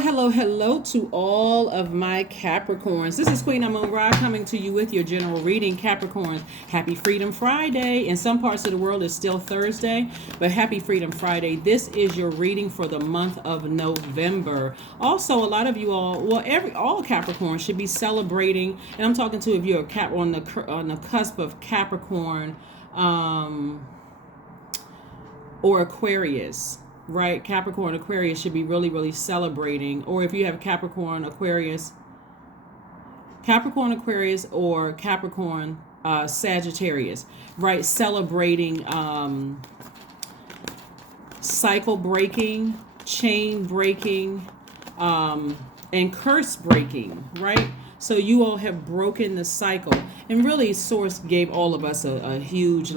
Hello to all of my Capricorns. This is Queen Amun Ra coming to you with your general reading. Capricorns, happy Freedom Friday. In some parts of the world, it's still Thursday, but happy Freedom Friday. This is your reading for the month of November. Also, a lot of you all, all Capricorns should be celebrating, and I'm talking to if you're on the cusp of Capricorn or Aquarius. Right, Capricorn, Aquarius should be really celebrating. Or if you have Capricorn, Aquarius, or Capricorn, Sagittarius, right, celebrating cycle breaking, chain breaking, and curse breaking, right? So you all have broken the cycle. And really, Source gave all of us a huge,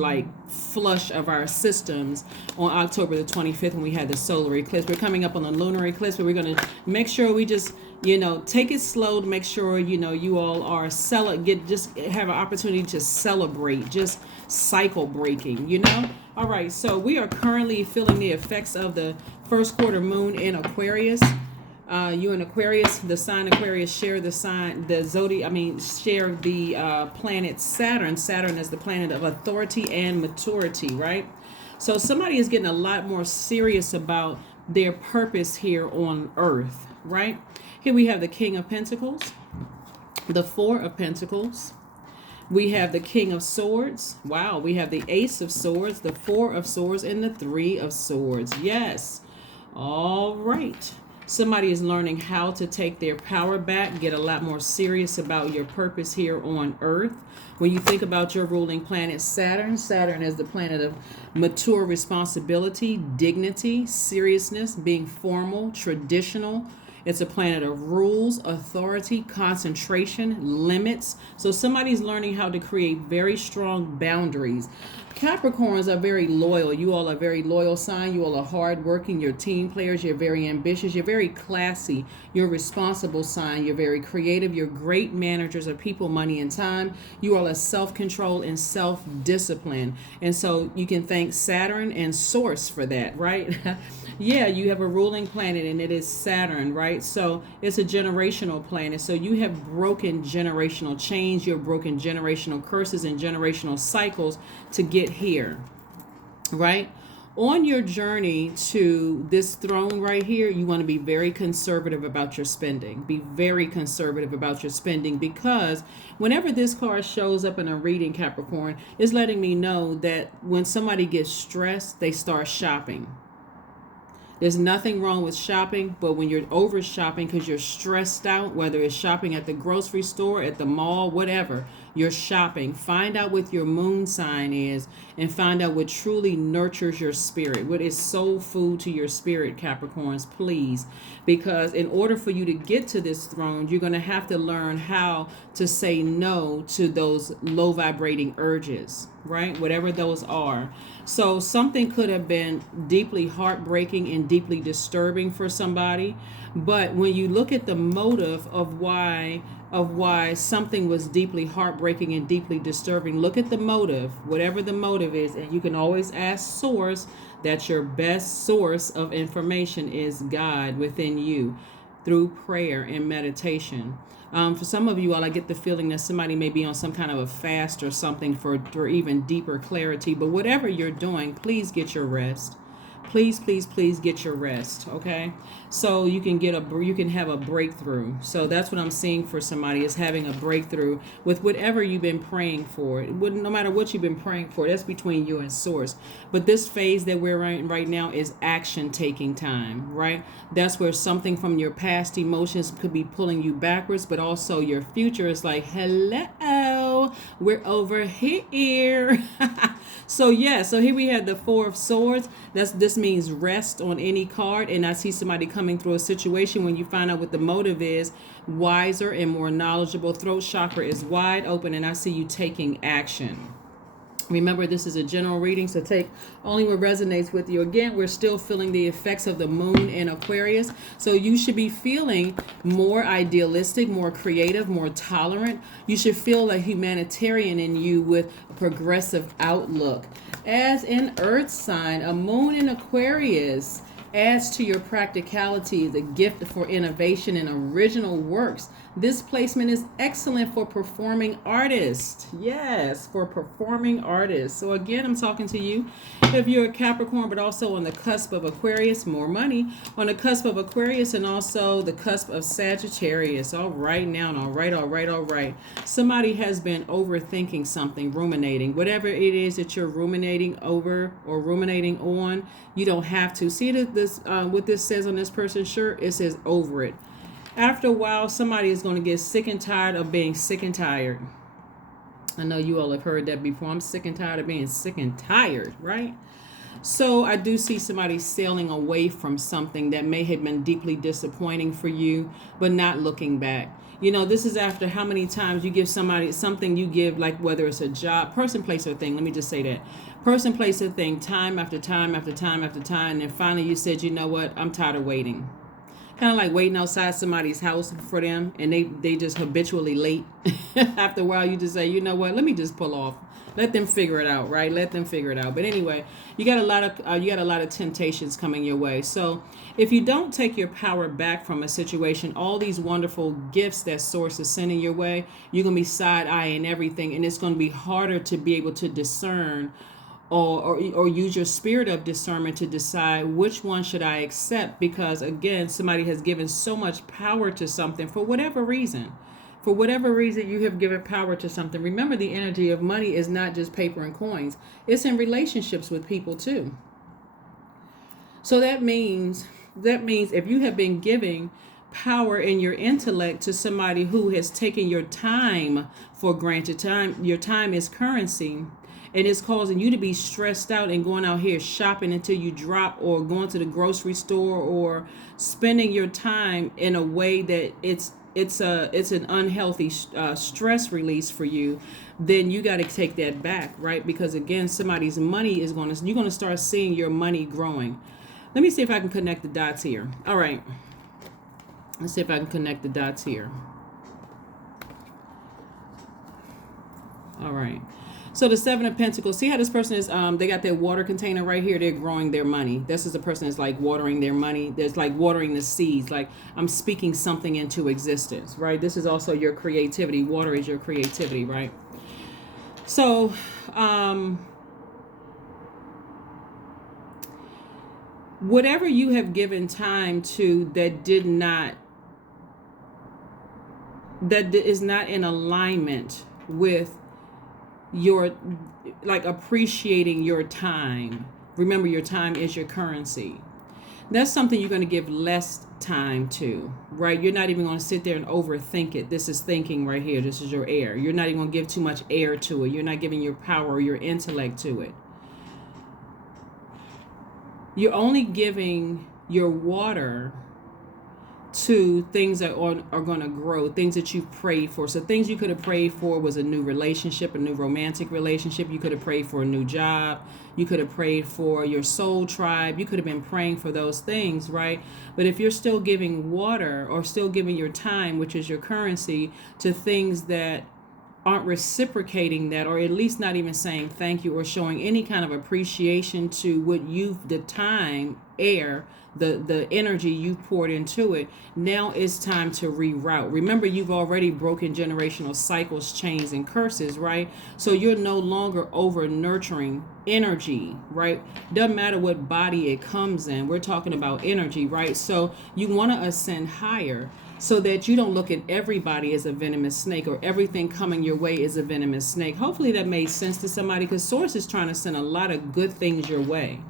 flush of our systems on October the 25th when we had the solar eclipse. We're coming up on the lunar eclipse, but we're going to make sure we just, take it slow to make sure, you all are just have an opportunity to celebrate, just cycle breaking, All right, so we are currently feeling the effects of the first quarter moon in Aquarius. You and Aquarius, the sign Aquarius share the sign, the zodiac, share the planet Saturn. Saturn is the planet of authority and maturity, right? So somebody is getting a lot more serious about their purpose here on Earth, right? Here we have the King of Pentacles, the Four of Pentacles. We have the King of Swords. Wow, we have the Ace of Swords, the Four of Swords, and the Three of Swords. Yes. All right. Somebody is learning how to take their power back, get a lot more serious about your purpose here on Earth. When you think about your ruling planet Saturn, Saturn is the planet of mature responsibility, dignity, seriousness, being formal, traditional. It's a planet of rules, authority, concentration, limits. So somebody's learning how to create very strong boundaries. Capricorns are very loyal. You all are very loyal sign. You all are hardworking. You're team players. You're very ambitious. You're very classy. You're responsible sign. You're very creative. You're great managers of people, money, and time. You all are self-control and self-discipline. And so you can thank Saturn and Source for that, right? Yeah, you have a ruling planet and it is Saturn, right? So it's a generational planet. So you have broken generational chains. You've broken generational curses and generational cycles to get here, right? On your journey to this throne right here, you want to be very conservative about your spending. Be very conservative about your spending, because whenever this card shows up in a reading, Capricorn, it's letting me know that when somebody gets stressed, they start shopping. There's nothing wrong with shopping, but when you're over shopping because you're stressed out, whether it's shopping at the grocery store, at the mall, whatever, you're shopping. Find out what your moon sign is and find out what truly nurtures your spirit, what is soul food to your spirit, Capricorns, please. Because in order for you to get to this throne, you're going to have to learn how to say no to those low vibrating urges, right? Whatever those are. So something could have been deeply heartbreaking and deeply disturbing for somebody. But when you look at the motive of why something was deeply heartbreaking and deeply disturbing, look at the motive, whatever the motive is. And you can always ask Source. That your best source of information is God within you through prayer and meditation. For some of you all, I get the feeling that somebody may be on some kind of a fast or something for even deeper clarity. But whatever you're doing, please get your rest. Please get your rest, okay? So you can have a breakthrough. So that's what I'm seeing for somebody, is having a breakthrough with whatever you've been praying for. No matter what you've been praying for, that's between you and Source. But this phase that we're in right now is action taking time, right? That's where something from your past emotions could be pulling you backwards, but also your future is like, hello, we're over here. So here we have the Four of Swords. This means rest on any card. And I see somebody coming through a situation when you find out what the motive is, wiser and more knowledgeable. Throat chakra is wide open, and I see you taking action. Remember, this is a general reading, so take only what resonates with you. Again, we're still feeling the effects of the moon in Aquarius. So you should be feeling more idealistic, more creative, more tolerant. You should feel a humanitarian in you with a progressive outlook. As an earth sign, a moon in Aquarius Adds to your practicality, the gift for innovation and original works. This placement is excellent for performing artists. Yes, for performing artists. So again, I'm talking to you if you're a Capricorn, but also on the cusp of Aquarius, more money. On the cusp of Aquarius and also the cusp of Sagittarius. All right now, all right, all right, all right. Somebody has been overthinking something, ruminating. Whatever it is that you're ruminating over or ruminating on, you don't have to. See this what this says on this person's shirt? It says over it. After a while, somebody is going to get sick and tired of being sick and tired. I know you all have heard that before. I'm sick and tired of being sick and tired, right? So I do see somebody sailing away from something that may have been deeply disappointing for you, but not looking back. You know, this is after how many times you give somebody something, you give, like whether it's a job, person, place, or thing. Let me just say that. Person, place, or thing, time after time after time after time. And then finally you said, you know what, I'm tired of waiting. Kind of like waiting outside somebody's house for them, and they just habitually late. After a while, you just say, you know what, let me just pull off. Let them figure it out, right? Let them figure it out. But anyway, you got a lot of temptations coming your way. So if you don't take your power back from a situation, all these wonderful gifts that Source is sending your way, you're gonna be side-eyeing everything, and it's gonna be harder to be able to discern or use your spirit of discernment to decide which one should I accept, because again, somebody has given so much power to something for whatever reason. For whatever reason you have given power to something. Remember, the energy of money is not just paper and coins. It's in relationships with people too. So that means if you have been giving power in your intellect to somebody who has taken your time for granted, your time is currency, and it's causing you to be stressed out and going out here shopping until you drop, or going to the grocery store, or spending your time in a way that it's an unhealthy stress release for you, then you got to take that back, right? Because again, somebody's money you're going to start seeing your money growing. Let me see if I can connect the dots here. All right. Let's see if I can connect the dots here. All right. So the Seven of Pentacles, see how this person is, they got their water container right here. They're growing their money. This is the person that's like watering their money. There's like watering the seeds. Like, I'm speaking something into existence, right? This is also your creativity. Water is your creativity, right? So, whatever you have given time to that is not in alignment with your, like, appreciating your time. Remember, your time is your currency. That's something you're going to give less time to, right? You're not even going to sit there and overthink it. This is thinking right here. This is your air. You're not even going to give too much air to it. You're not giving your power or your intellect to it. You're only giving your water to things that are going to grow, things that you've prayed for. So things you could have prayed for was a new relationship, a new romantic relationship. You could have prayed for a new job. You could have prayed for your soul tribe. You could have been praying for those things, right? But if you're still giving water, or still giving your time, which is your currency, to things that aren't reciprocating that, or at least not even saying thank you or showing any kind of appreciation to what the time, air, the energy you poured into it, now it's time to reroute. Remember, you've already broken generational cycles, chains, and curses, right? So you're no longer over nurturing energy, right? Doesn't matter what body it comes in. We're talking about energy, right? So you want to ascend higher, so that you don't look at everybody as a venomous snake, or everything coming your way is a venomous snake. Hopefully that made sense to somebody, because Source is trying to send a lot of good things your way.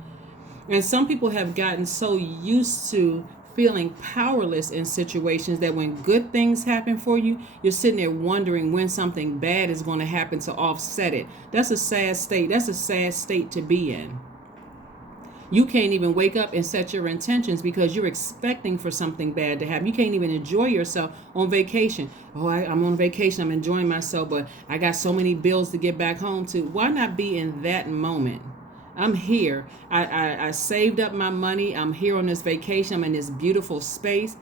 And some people have gotten so used to feeling powerless in situations that when good things happen for you, you're sitting there wondering when something bad is going to happen to offset it. That's a sad state. That's a sad state to be in. You can't even wake up and set your intentions because you're expecting for something bad to happen. You can't even enjoy yourself on vacation. Oh, I'm on vacation. I'm enjoying myself, but I got so many bills to get back home to. Why not be in that moment? I'm here. I saved up my money. I'm here on this vacation. I'm in this beautiful space.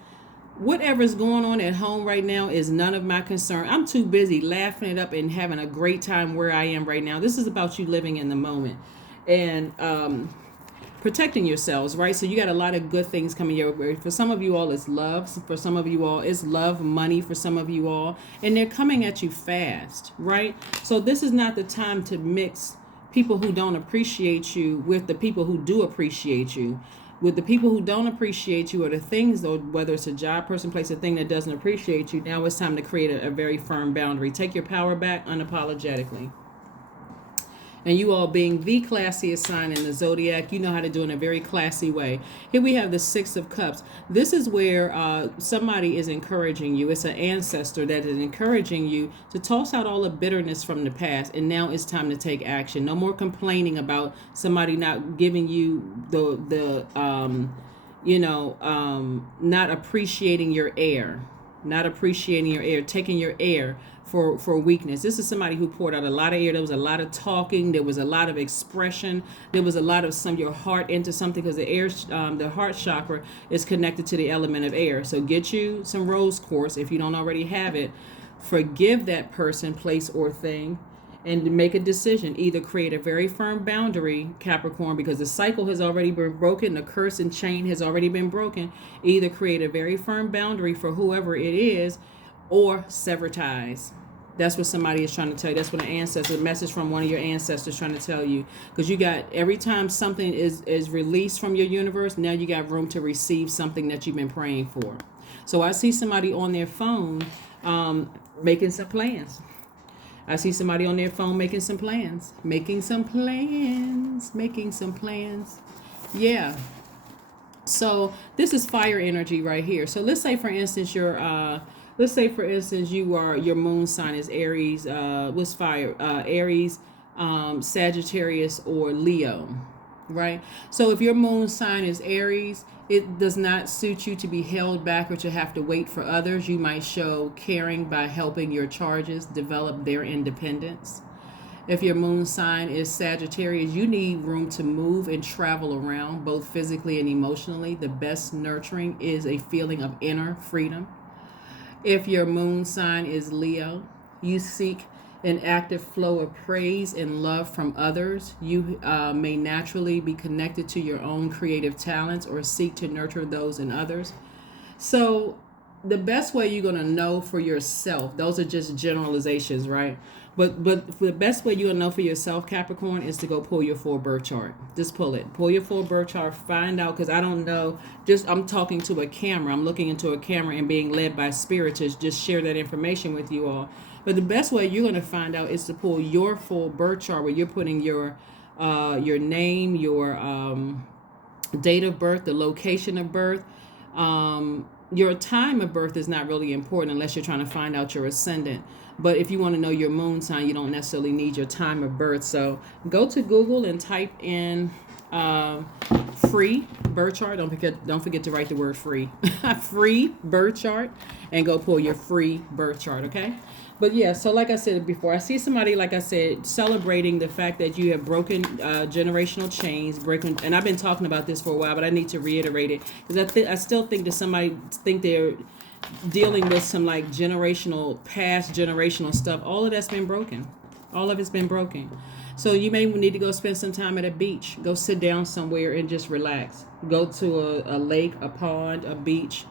Whatever's going on at home right now is none of my concern. I'm too busy laughing it up and having a great time where I am right now. This is about you living in the moment. And protecting yourselves, right? So you got a lot of good things coming your way. For some of you all, it's love. For some of you all, it's love, money for some of you all. And they're coming at you fast, right? So this is not the time to mix people who don't appreciate you with the people who do appreciate you. With the people who don't appreciate you or the things, though, whether it's a job, person, place, a thing that doesn't appreciate you, now it's time to create a very firm boundary. Take your power back unapologetically. And you all being the classiest sign in the zodiac, you know how to do it in a very classy way. Here we have the Six of Cups. This is where somebody is encouraging you. It's an ancestor that is encouraging you to toss out all the bitterness from the past. And now it's time to take action. No more complaining about somebody not giving you not appreciating your air. Not appreciating your air, taking your air for weakness. This is somebody who poured out a lot of air. There was a lot of talking. There was a lot of expression. There was a lot of your heart into something, because the heart chakra is connected to the element of air. So get you some rose quartz if you don't already have it. Forgive that person, place, or thing, and make a decision. Either create a very firm boundary, Capricorn, because the cycle has already been broken. The curse and chain has already been broken. Either create a very firm boundary for whoever it is, or sever ties. That's what somebody is trying to tell you. That's what an ancestor, a message from one of your ancestors trying to tell you. Because you got, every time something is released from your universe, now you got room to receive something that you've been praying for. So I see somebody on their phone making some plans. I see somebody on their phone making some plans. Yeah. So this is fire energy right here. So let's say, for instance, your moon sign is Aries. What's fire? Aries, Sagittarius, or Leo, right? So if your moon sign is Aries, it does not suit you to be held back or to have to wait for others. You might show caring by helping your charges develop their independence. If your moon sign is Sagittarius, you need room to move and travel around, both physically and emotionally. The best nurturing is a feeling of inner freedom. If your moon sign is Leo, you seek an active flow of praise and love from others. You may naturally be connected to your own creative talents or seek to nurture those in others. So the best way you're going to know for yourself, those are just generalizations, right? But the best way you're going to know for yourself, Capricorn, is to go pull your full birth chart. Just pull it. Pull your full birth chart. Find out, because I don't know. I'm talking to a camera. I'm looking into a camera and being led by spirit to just share that information with you all. But the best way you're going to find out is to pull your full birth chart, where you're putting your name, your date of birth, the location of birth. Your time of birth is not really important unless you're trying to find out your ascendant. But if you want to know your moon sign, you don't necessarily need your time of birth. So go to Google and type in free birth chart. Don't forget to write the word free. Free birth chart, and go pull your free birth chart, okay? But yeah, so like I said before, I see somebody, like I said, celebrating the fact that you have broken generational chains, and I've been talking about this for a while, but I need to reiterate it, because I still think that somebody think they're dealing with some like past generational stuff. All of that's been broken. All of it's been broken. So you may need to go spend some time at a beach. Go sit down somewhere and just relax. Go to a lake, a pond, a beach.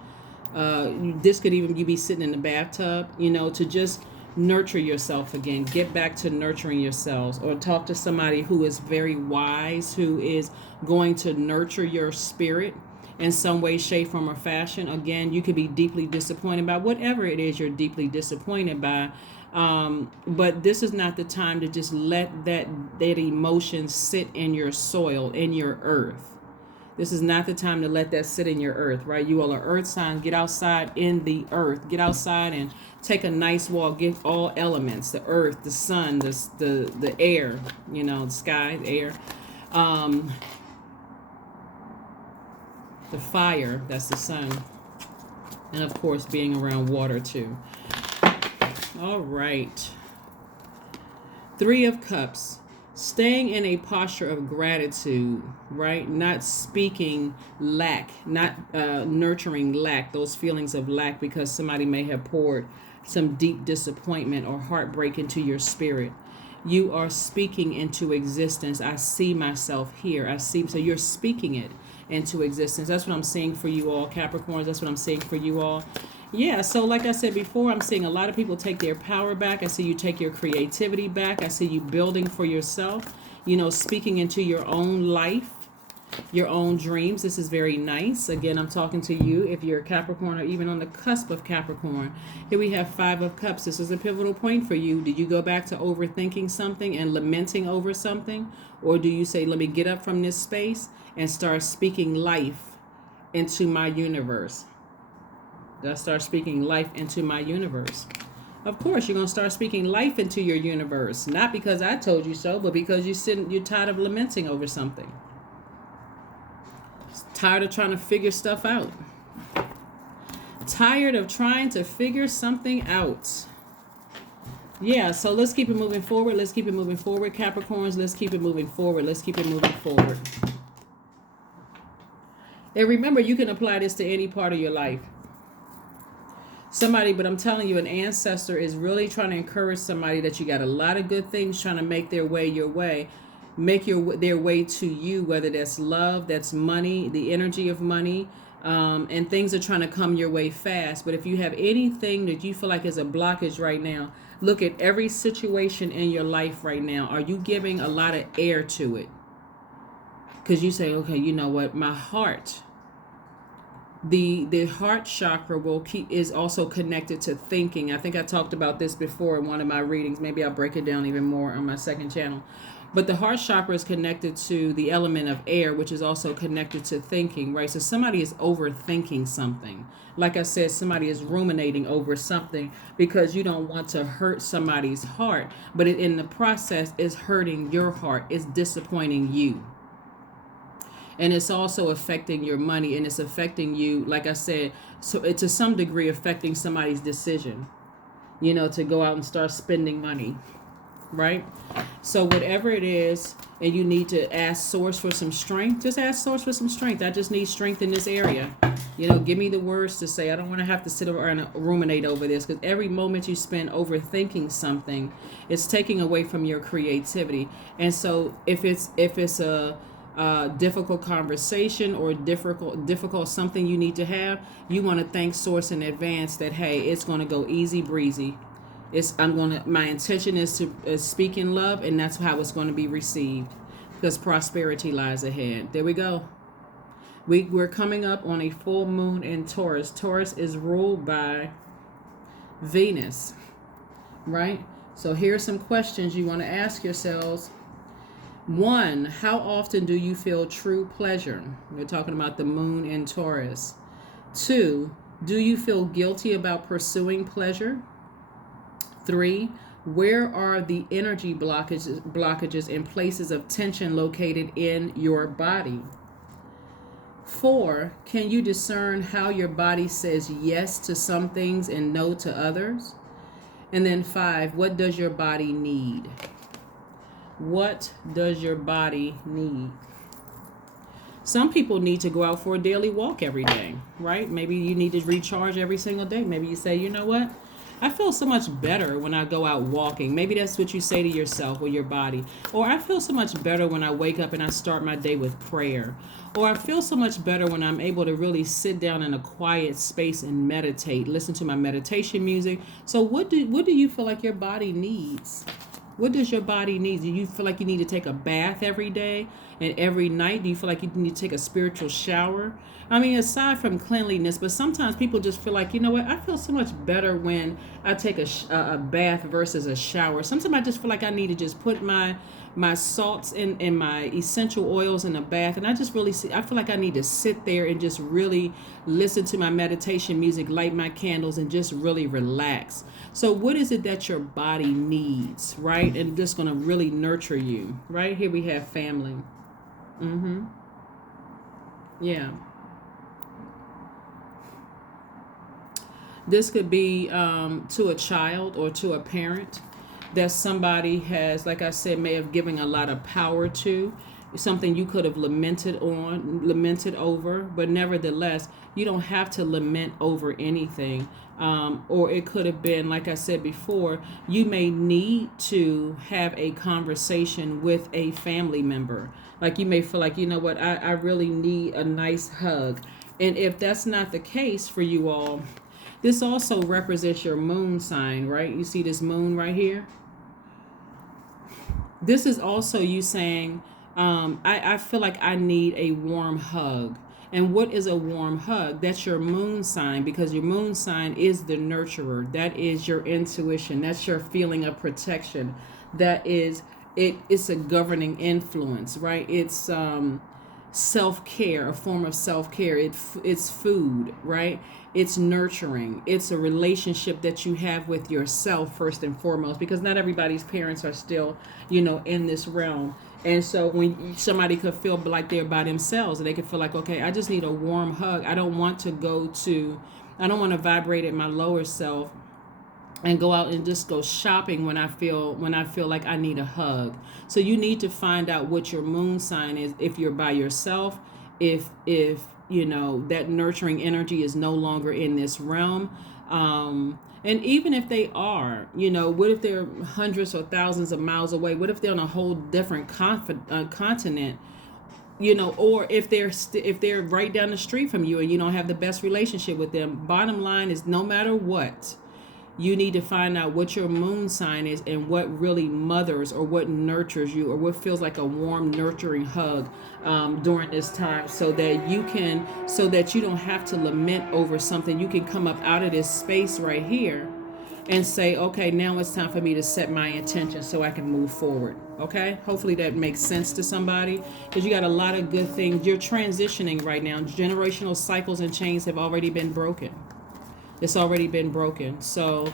This could even, you be sitting in the bathtub, to just nurture yourself again. Get back to nurturing yourselves, or talk to somebody who is very wise, who is going to nurture your spirit in some way, shape, form, or fashion. Again, you could be deeply disappointed by whatever it is you're deeply disappointed by. But this is not the time to just let that emotion sit in your soil, in your earth. This is not the time to let that sit in your earth, right? You all are earth signs. Get outside in the earth. Get outside and take a nice walk. Get all elements, the earth, the sun, the air, the sky, the air. The fire, that's the sun. And of course, being around water too. All right. 3 of Cups. Staying in a posture of gratitude, right? Not speaking lack, not nurturing lack, those feelings of lack, because somebody may have poured some deep disappointment or heartbreak into your spirit. you are speaking into existence. I see myself here. So you're speaking it into existence. That's what I'm seeing for you all, Capricorns. That's what I'm seeing for you all. Yeah, so like I said before, I'm seeing a lot of people take their power back. I see you take your creativity back. I see you building for yourself, speaking into your own life, your own dreams. This is very nice. Again, I'm talking to you if you're a Capricorn or even on the cusp of Capricorn. Here we have 5 of Cups. This is a pivotal point for you. Did you go back to overthinking something and lamenting over something? Or do you say, let me get up from this space and start speaking life into my universe? Let's start speaking life into my universe. Of course, you're going to start speaking life into your universe. Not because I told you so, but because you're tired of lamenting over something. Tired of trying to figure stuff out. Tired of trying to figure something out. Yeah, so let's keep it moving forward. Let's keep it moving forward, Capricorns. Let's keep it moving forward. Let's keep it moving forward. And remember, you can apply this to any part of your life. But I'm telling you, an ancestor is really trying to encourage somebody that you got a lot of good things trying to make their way your way. Their way to you, whether that's love, that's money, the energy of money, and things are trying to come your way fast. But if you have anything that you feel like is a blockage right now, look at every situation in your life right now. Are you giving a lot of air to it? Because you say, okay, you know what, my heart, the heart chakra is also connected to thinking. I think I talked about this before in one of my readings. Maybe I'll break it down even more on my second channel. But the heart chakra is connected to the element of air, which is also connected to thinking, right? So somebody is overthinking something. Like I said, somebody is ruminating over something because you don't want to hurt somebody's heart. But in the process, it's hurting your heart. It's disappointing you. And it's also affecting your money, and it's affecting you, like I said, so it's to some degree affecting somebody's decision, to go out and start spending money, right? So whatever it is, and you need to ask Source for some strength, just ask Source for some strength. I just need strength in this area. Give me the words to say. I don't want to have to sit over and ruminate over this, because every moment you spend overthinking something, it's taking away from your creativity. And so if it's a difficult conversation or difficult something you need to have, you want to thank Source in advance that, hey, it's going to go easy breezy. My intention is to speak in love, and that's how it's going to be received, because prosperity lies ahead. There we go. We're coming up on a full moon in Taurus. Taurus is ruled by Venus, right? So here's some questions you want to ask yourselves. 1, how often do you feel true pleasure? We're talking about the moon in Taurus. 2, do you feel guilty about pursuing pleasure? 3, where are the energy blockages and places of tension located in your body? 4, can you discern how your body says yes to some things and no to others? And then 5, what does your body need? What does your body need? Some people need to go out for a daily walk every day, right? Maybe you need to recharge every single day. Maybe you say, you know what? I feel so much better when I go out walking. Maybe that's what you say to yourself or your body. Or I feel so much better when I wake up and I start my day with prayer. Or I feel so much better when I'm able to really sit down in a quiet space and meditate, listen to my meditation music. So what do you feel like your body needs? What does your body need? Do you feel like you need to take a bath every day and every night? Do you feel like you need to take a spiritual shower? I mean, aside from cleanliness, but sometimes people just feel like, you know what? I feel so much better when I take a bath versus a shower. Sometimes I just feel like I need to just put my salts and my essential oils in a bath, and I feel like I need to sit there and just really listen to my meditation music, light my candles, and just really relax. So what is it that your body needs, right? And just going to really nurture you, right? Here we have family. Yeah. This could be to a child or to a parent that somebody has, like I said, may have given a lot of power to. something you could have lamented over, but nevertheless, you don't have to lament over anything. Or it could have been, like I said before, you may need to have a conversation with a family member. Like you may feel like, you know what, I really need a nice hug. And if that's not the case for you all, this also represents your moon sign, right? You see this moon right here? This is also you saying, I feel like I need a warm hug. And what is a warm hug? That's your moon sign, because your moon sign is the nurturer. That is your intuition. That's your feeling of protection. That is, it's a governing influence, right? It's self-care, a form of self-care. It's food, right? It's nurturing. It's a relationship that you have with yourself first and foremost, because not everybody's parents are still, in this realm. And so when somebody could feel like they're by themselves, and they could feel like, okay, I just need a warm hug. I don't want to vibrate at my lower self and go out and just go shopping when I feel like I need a hug. So you need to find out what your moon sign is, if you're by yourself, if that nurturing energy is no longer in this realm. And even if they are, what if they're hundreds or thousands of miles away? What if they're on a whole different continent? Or if they're right down the street from you and you don't have the best relationship with them. Bottom line is, no matter what, you need to find out what your moon sign is and what really mothers or what nurtures you or what feels like a warm, nurturing hug during this time, so that you don't have to lament over something. You can come up out of this space right here and say, okay, now it's time for me to set my intention so I can move forward. Okay? Hopefully that makes sense to somebody, because you got a lot of good things. You're transitioning right now. Generational cycles and chains have already been broken. It's already been broken. So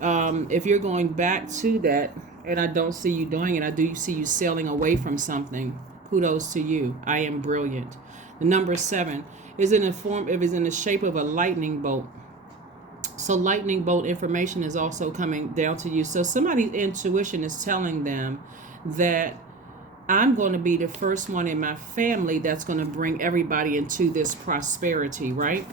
if you're going back to that, and I don't see you doing it, I do see you sailing away from something, kudos to you. I am brilliant. The number 7 is in the shape of a lightning bolt. So lightning bolt information is also coming down to you. So somebody's intuition is telling them that I'm going to be the first one in my family that's going to bring everybody into this prosperity, right?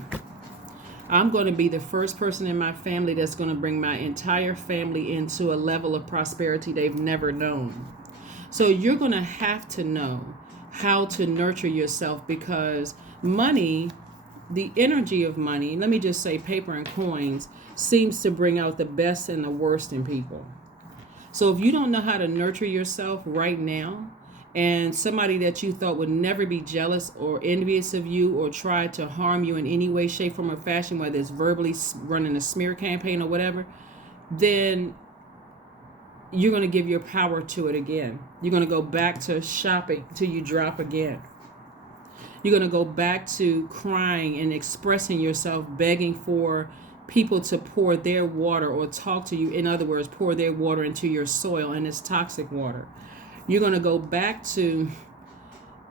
I'm going to be the first person in my family that's going to bring my entire family into a level of prosperity they've never known. So you're going to have to know how to nurture yourself, because money, the energy of money, let me just say paper and coins, seems to bring out the best and the worst in people. So if you don't know how to nurture yourself right now, and somebody that you thought would never be jealous or envious of you or try to harm you in any way, shape, form, or fashion, whether it's verbally running a smear campaign or whatever, then you're going to give your power to it again. You're going to go back to shopping till you drop again. You're going to go back to crying and expressing yourself, begging for people to pour their water or talk to you. In other words, pour their water into your soil, and it's toxic water. You're going to go back to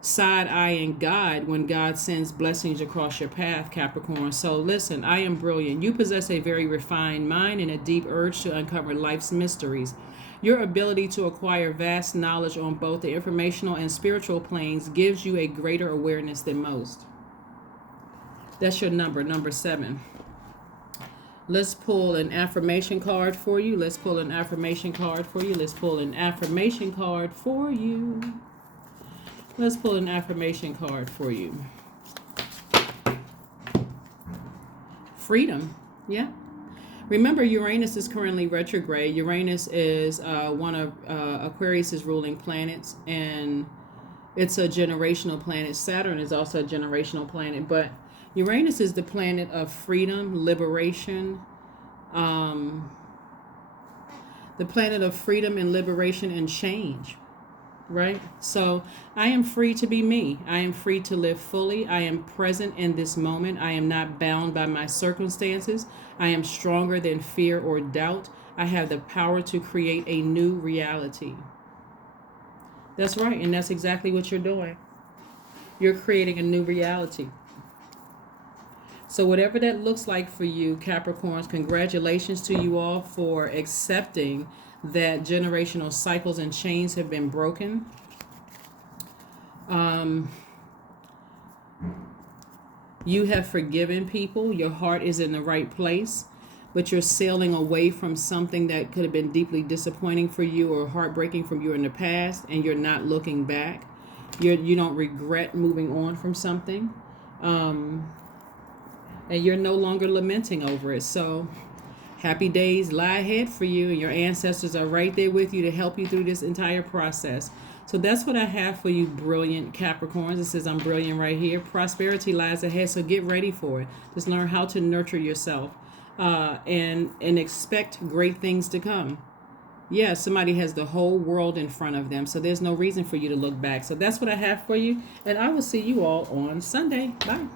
side-eyeing God when God sends blessings across your path, Capricorn. So listen, I am brilliant. You possess a very refined mind and a deep urge to uncover life's mysteries. Your ability to acquire vast knowledge on both the informational and spiritual planes gives you a greater awareness than most. That's your number 7. Let's pull an affirmation card for you. Let's pull an affirmation card for you. Let's pull an affirmation card for you. Let's pull an affirmation card for you. Freedom. Yeah. Remember, Uranus is currently retrograde. Uranus is one of Aquarius's ruling planets, and it's a generational planet. Saturn is also a generational planet, but Uranus is the planet of freedom, liberation, the planet of freedom and liberation and change, right? So I am free to be me. I am free to live fully. I am present in this moment. I am not bound by my circumstances. I am stronger than fear or doubt. I have the power to create a new reality. That's right, and that's exactly what you're doing. You're creating a new reality. So whatever that looks like for you, Capricorns, congratulations to you all for accepting that generational cycles and chains have been broken. You have forgiven people. Your heart is in the right place, but you're sailing away from something that could have been deeply disappointing for you or heartbreaking from you in the past, and you're not looking back. You don't regret moving on from something, and you're no longer lamenting over it. So happy days lie ahead for you, and your ancestors are right there with you to help you through this entire process. So that's what I have for you, brilliant Capricorns. It says I'm brilliant right here. Prosperity lies ahead, so get ready for it. Just learn how to nurture yourself, and expect great things to come. Yeah, somebody has the whole world in front of them, so there's no reason for you to look back. So that's what I have for you, and I will see you all on Sunday. Bye.